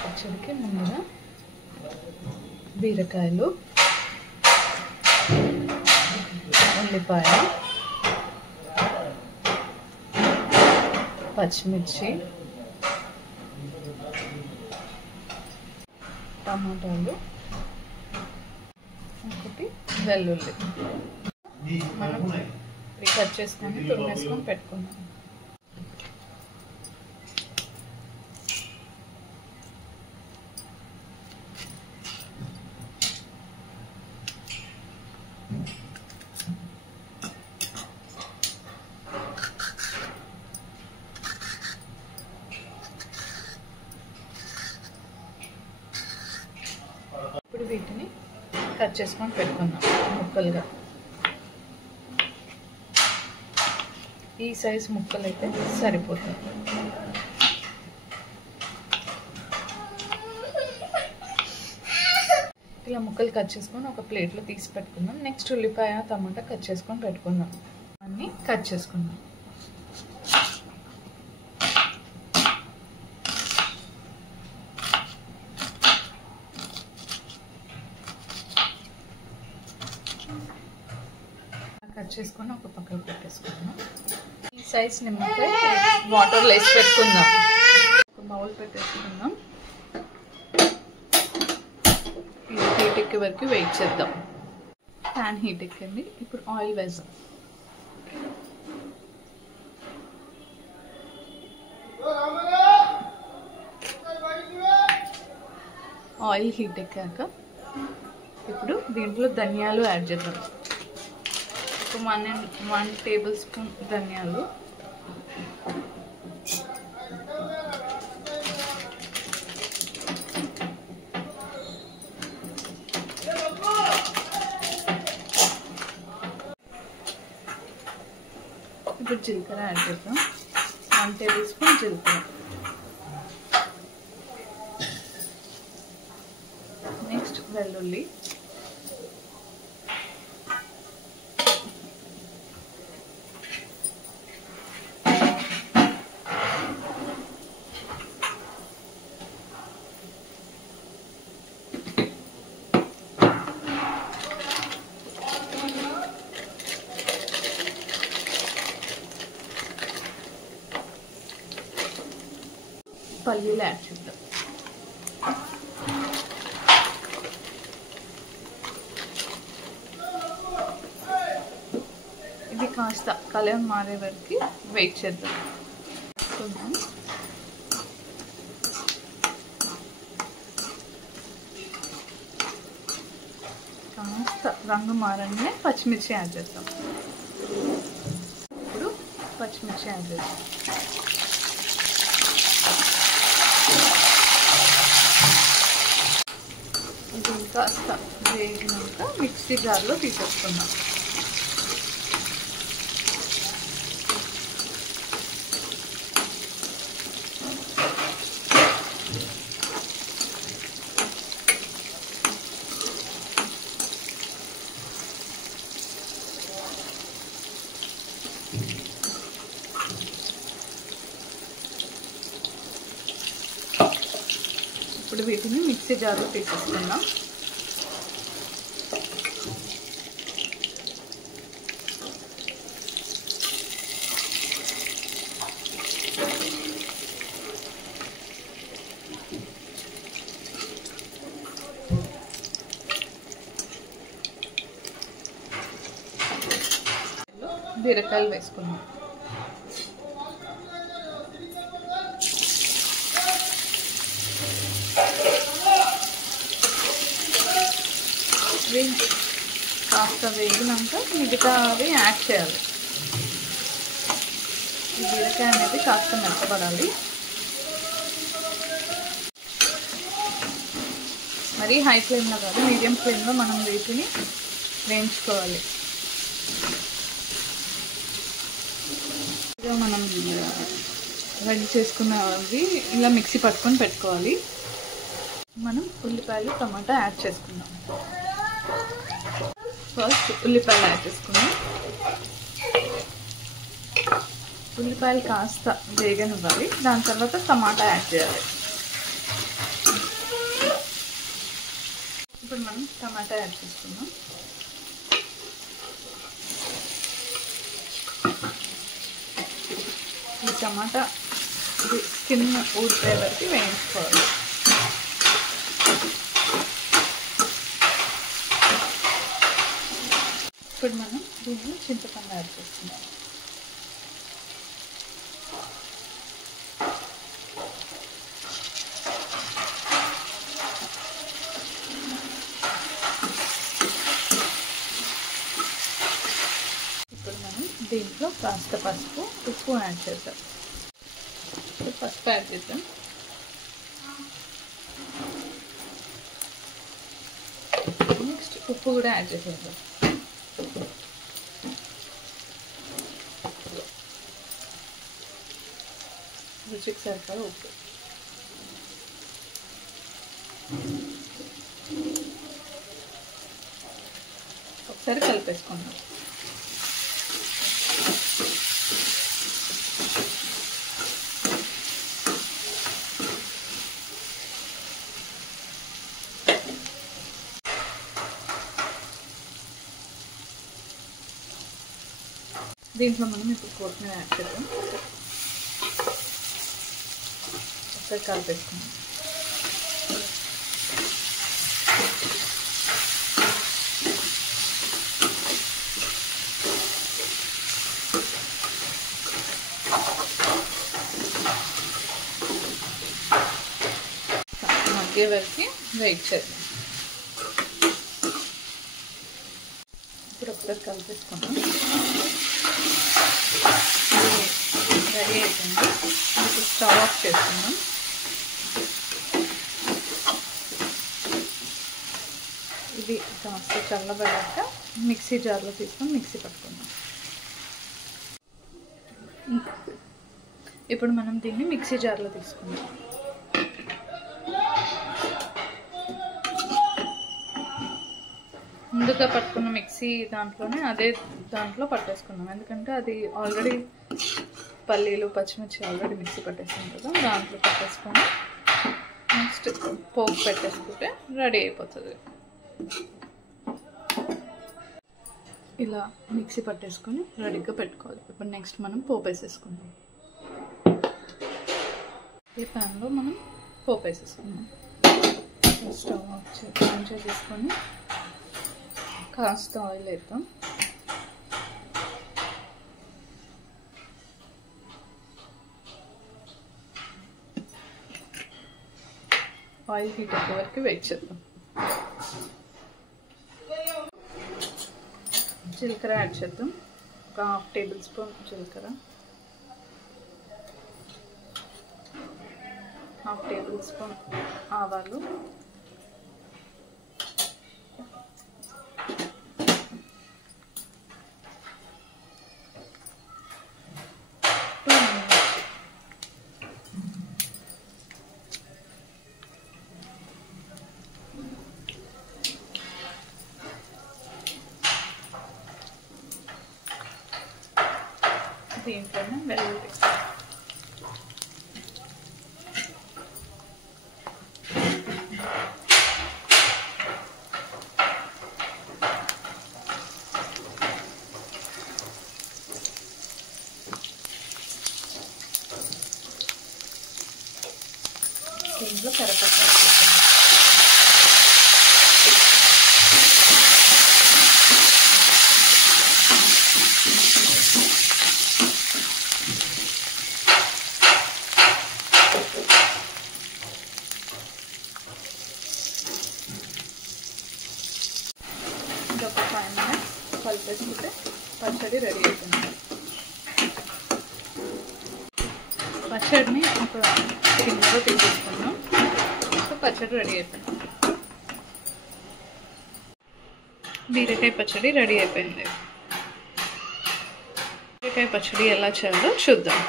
పచ్చడికి ముందుగా బీరకాయలు, ఉల్లిపాయ, పచ్చిమిర్చి, టమాటాలు, ఒకటి వెల్లుల్లి మనం కట్ చేసుకొని తురిమేసుకొని పెట్టుకున్నాం. ఇప్పుడు వీటిని కట్ చేసుకొని పెట్టుకుందాం ముక్కలుగా. ఈ సైజ్ ముక్కలు అయితే సరిపోతుంది. ఇలా ముక్కలు కట్ చేసుకొని ఒక ప్లేట్లో తీసి పెట్టుకుందాం. నెక్స్ట్ ఉల్లిపాయ, టమాటా కట్ చేసుకొని పెట్టుకుందాం. అన్నీ కట్ చేసుకుందాం. కట్ చేసుకొని ఒక పక్కన పెట్టేసుకుందాం. ఈ సైజ్ నిమ్మకాయ వాటర్లో వేసి పెట్టుకుందాం. ఒక బౌల్ పెట్టేసుకుందాం. ఇది హీట్ ఎక్కే వరకు వెయిట్ చేద్దాం. ప్యాన్ హీట్ ఎక్కింది. ఇప్పుడు ఆయిల్ వేద్దాం. ఆయిల్ హీట్ ఎక్కాక ఇప్పుడు దీంట్లో ధనియాలు యాడ్ చేద్దాం. 1 టేబుల్ స్పూన్ ధనియాలు, ఇప్పుడు జీలకర్ర యాడ్ చేద్దాం. 1 టేబుల్ స్పూన్ జీలకర్ర. నెక్స్ట్ వెల్లుల్లి, పల్లీలు యాడ్ చేద్దాం. ఇది కాస్త కలర్ మారే వరకు వెయిట్ చేద్దాం. కాస్త రంగు మారగానే పచ్చిమిర్చి యాడ్ చేద్దాం. ఇప్పుడు పచ్చిమిర్చి యాడ్ చేద్దాం. ఇది కాస్త వేగినాక మిక్సీ జార్లో తీసేసుకుందాం. ఇప్పుడు వీటిని మిక్సీ జార్లో తీసేసుకుందాం. బీరకాయలు వేసుకుందాం. కాస్త వేగినాక మిగతావి యాడ్ చేయాలి. ఈ బీరకాయ అనేది కాస్త మెత్తపడాలి. మరి హై ఫ్లేమ్లో కాదు, మీడియం ఫ్లేమ్లో మనం వీటిని వేయించుకోవాలి. ఇక మనం రెడీ చేసుకున్నవి ఇలా మిక్సీ పట్టుకొని పెట్టుకోవాలి. మనం ఉల్లిపాయలు, టమాటా యాడ్ చేసుకుందాం. ఫస్ట్ ఉల్లిపాయలు యాడ్ చేసుకుందాం. ఉల్లిపాయలు కాస్త వేగనివ్వాలి. దాని తర్వాత టమాటా యాడ్ చేయాలి. ఇప్పుడు మనం టమాటా యాడ్ చేసుకుందాం. ఈ టమాటా స్కిన్ ఊడిపోయే వరకు వేయించుకోవాలి. ఇప్పుడు మనం దీన్ని చింతపండు యాడ్ చేస్తున్నాం. ఇప్పుడు మనం దీంట్లో కాస్త పసుపు, ఉప్పు యాడ్ చేద్దాం. పసుపు యాడ్ చేద్దాం. నెక్స్ట్ ఉప్పు కూడా యాడ్ చేసేద్దాం. రుచికి సరిపడా ఉప్పు. ఒకసారి కలిపేసుకుందాం. దీంట్లో మనం ఇప్పుడు కొత్తిమీర యాడ్ చేద్దాం. ఒకసారి కలిపేసుకుందాం. మధ్య వరకు వెయిట్ చేద్దాం. ఇప్పుడు ఒకసారి కలిపేసుకుందాం. రెడీ అయిపోయింది. ఇప్పుడు స్టవ్ ఆఫ్ చేసుకుందాం. ఇది కాస్త చల్లబడ్డాక మిక్సీ జార్లో తీసుకొని మిక్సీ పట్టుకుందాం. ఇప్పుడు మనం దీన్ని మిక్సీ జార్లో తీసుకుందాం. ముందుగా పట్టుకున్న మిక్సీ దాంట్లోనే అదే దాంట్లో పట్టేసుకుందాం. ఎందుకంటే అది ఆల్రెడీ పల్లీలు, పచ్చిమిర్చి ఆల్రెడీ మిక్సీ పట్టేసాం కదా, దాంట్లో పట్టేసుకొని నెక్స్ట్ పోపు పెట్టేసుకుంటే రెడీ అయిపోతుంది. ఇలా మిక్సీ పట్టేసుకొని రెడీగా పెట్టుకోవాలి. ఇప్పుడు నెక్స్ట్ మనం పోపు వేసేసుకుందాం. ఈ ప్యాన్లో మనం పోపు వేసేసుకుందాం. స్టవ్ ఆన్ చేసేసుకొని కాస్త ఆయిల్ వేద్దాం. ఆయిల్ హీట్ అయ్యే వరకు వెయిట్ చేద్దాం. జీలకర్ర యాడ్ చేద్దాం. ఒక 1/2 టేబుల్ స్పూన్ జీలకర్ర, 1/2 టేబుల్ స్పూన్ ఆవాలు, దీంట్లోనే వెల్లుల్లి, దీంట్లో కరివేపాకు, ఒక 5 minutes కలిపేసుకుంటే పచ్చడి రెడీ అవుతుంది. పచ్చడిని ఒక గిన్నెలో తీసేసుకున్నాం. సో పచ్చడి రెడీ అయిపోయింది. బీరకాయ పచ్చడి రెడీ అయిపోయింది. బీరకాయ పచ్చడి ఎలా చేయాలో చూద్దాం.